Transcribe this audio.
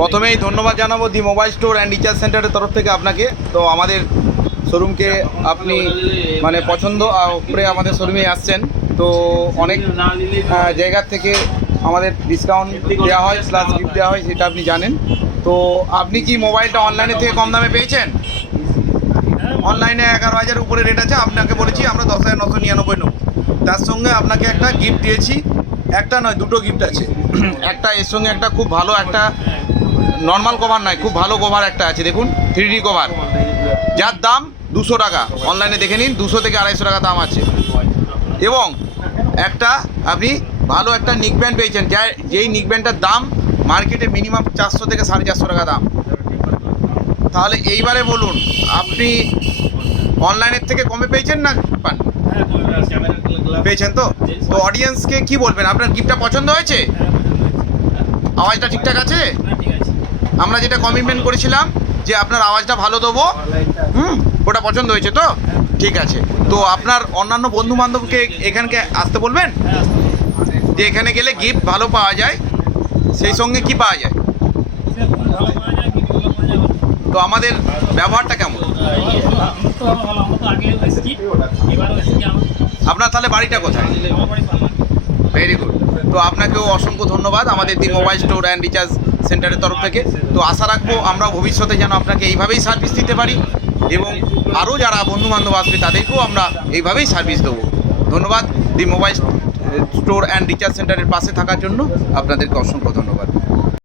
প্রথমেই ধন্যবাদ জানাবো দি মোবাইল স্টোর অ্যান্ড রিচার্জ সেন্টারের তরফ থেকে আপনাকে। তো আমাদের শোরুমকে আপনি মানে পছন্দ করে আমাদের শোরুমে আসছেন, তো অনেক জায়গার থেকে আমাদের ডিসকাউন্ট দেওয়া হয় প্লাস গিফট দেওয়া হয়, সেটা আপনি জানেন। তো আপনি কি মোবাইলটা অনলাইনে থেকে কম দামে পেয়েছেন? অনলাইনে 11,000 উপরে রেট আছে, আপনাকে বলেছি আমরা 10,999 নেব। তার সঙ্গে আপনাকে একটা গিফট দিয়েছি, একটা নয় দুটো গিফট আছে। একটা এর সঙ্গে একটা খুব ভালো একটা নর্মাল কভার নয়, খুব ভালো কভার একটা আছে, দেখুন 3D কভার, যার দাম 200 টাকা। অনলাইনে দেখে নিন, 200 থেকে 250 টাকা দাম আছে। এবং একটা আপনি ভালো একটা নিক ব্যান্ড পেয়েছেন, যেই নিক ব্যান্ডটার দাম মার্কেটে মিনিমাম 400 থেকে 450 টাকা দাম। তাহলে এইবারে বলুন, আপনি অনলাইনের থেকে কমে পেয়েছেন না পান? পেয়েছেন। তো অডিয়েন্সকে কি বলবেন? আপনার গিফটটা পছন্দ হয়েছে? আওয়াজটা ঠিকঠাক আছে? আমরা যেটা কমিটমেন্ট করেছিলাম যে আপনার আওয়াজটা ভালো দেবো, ওটা পছন্দ হয়েছে তো? ঠিক আছে। তো আপনার অন্যান্য বন্ধু বান্ধবকে এখানকে আসতে বলবেন, যে এখানে গেলে গিফট ভালো পাওয়া যায়, সেই সঙ্গে কি পাওয়া যায়? তো আমাদের ব্যবহারটা কেমন? আপনার তাহলে বাড়িটা কোথায়? Very good. তো আপনাকেও অসংখ্য ধন্যবাদ আমাদের দি মোবাইল স্টোর অ্যান্ড রিচার্জ সেন্টারের তরফ থেকে। তো আশা রাখবো আমরা ভবিষ্যতে যেন আপনাকে এইভাবেই সার্ভিস দিতে পারি, এবং আরও যারা বন্ধুবান্ধব আসবে তাদেরকেও আমরা এইভাবেই সার্ভিস দেবো। ধন্যবাদ দি মোবাইল স্টোর অ্যান্ড রিচার্জ সেন্টারের পাশে থাকার জন্য আপনাদেরকে অসংখ্য ধন্যবাদ।